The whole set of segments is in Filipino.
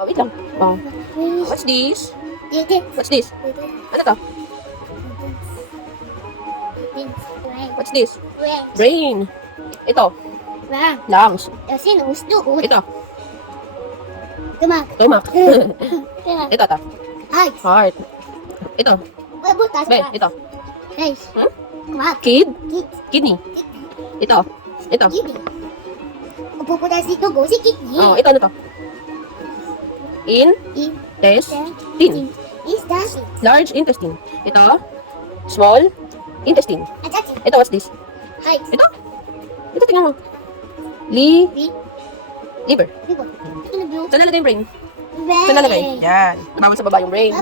Oh, wait lang. Oh. What's this? What's this? Ano to? What's this? Brain. Ito. Lungs. Ito. Stomach. Ito to. Heart. Ito. Be, ito. Kidney. Ito. Ito. Oh, ito ano to? Intestine. Large intestine. Ito. Small intestine. Ito, what's this? Ito. Ito, tingnan mo. Liver. Saan nalagay yung brain? Saan nalagay? Yan. Nabawal sa baba yung brain.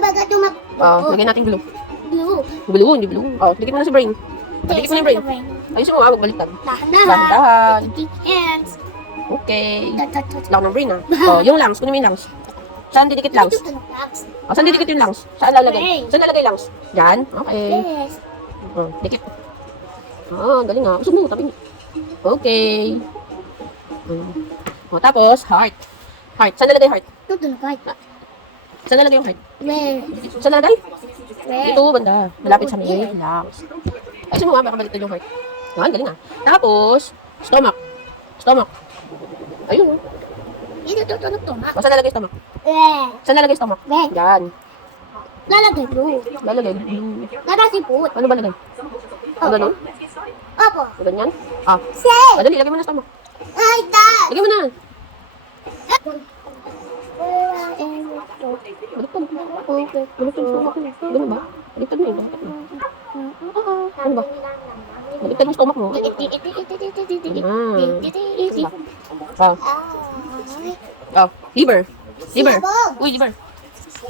Oh, lagyan natin glue. Glue, hindi blue. Oh, dikit mo na sa brain. Dikit mo na yung brain. Ayusin mo, wag baliktad. Dahan-dahan. Okay. Lang ng brain, ah. Oh, yung lungs. Kunin mo yung lungs. Saan didikit lungs? Oh, saan didikit yung lungs? Saan lalagay? Saan lalagay lungs? Yan. Okay. Oh, dikit. Oh, galing ah. Usog mo, tabi mo. Okay. Oh, tapos, heart. Heart. Saan lalagay heart? Saan lalagay yung heart? Saan lalagay? Dito, banda. Malapit sa may lungs. Ayusin mo nga, baka baliktad yung heart. Yan, galing ah. Tapos, stomach. Stomach. Ayun oh. Oh, saan lalagay stomach? Saan lalagay stomach? Yan. Lalagay blue. Ano ba lagay? Ano ganun? Ganyan? Ah. Madali, lagay mo na stomach. Lagay mo na. Baliktad. Baliktad yung stomach mo. Ganun ba? Baliktad mo yun. Ano ba? Baliktad yung stomach mo. Ah. Oh, liver. Uy, liver.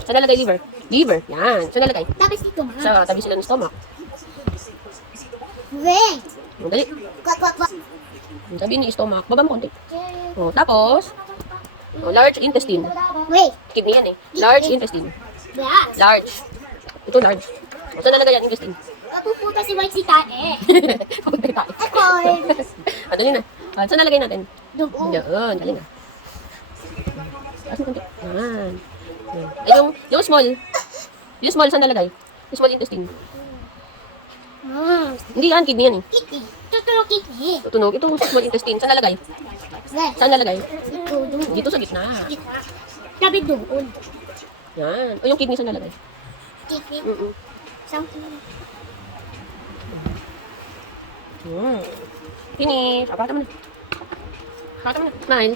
Saan nalagay liver? Liver. Yan. Saan nalagay? Sa tabi sila ng stomach. Dali. Tabi ni stomach. Baba mo konti. Oh, tapos, oh, large intestine. Kidney yan eh. Large intestine. Large. Ito large. Saan nalagay yan intestine? Pupunta si White si Tae. Pupunta tayo. Ako. Dali na. Saan nalagay natin? Dugo. Yan. Dali na. Taas mo konti. Yan. Ay, yung small. Yung small, saan nalagay? Yung small intestine. Hindi yan, kidney yan eh. Kitty. Tutulog kitty. Tutunog. Itong small intestine, saan nalagay? Saan nalagay? Dito sa gitna. Sabi doon. Yan. O yung kidney, saan nalagay? Kitty. Something. Finish. Apata mo na. Apata mo na. Smile.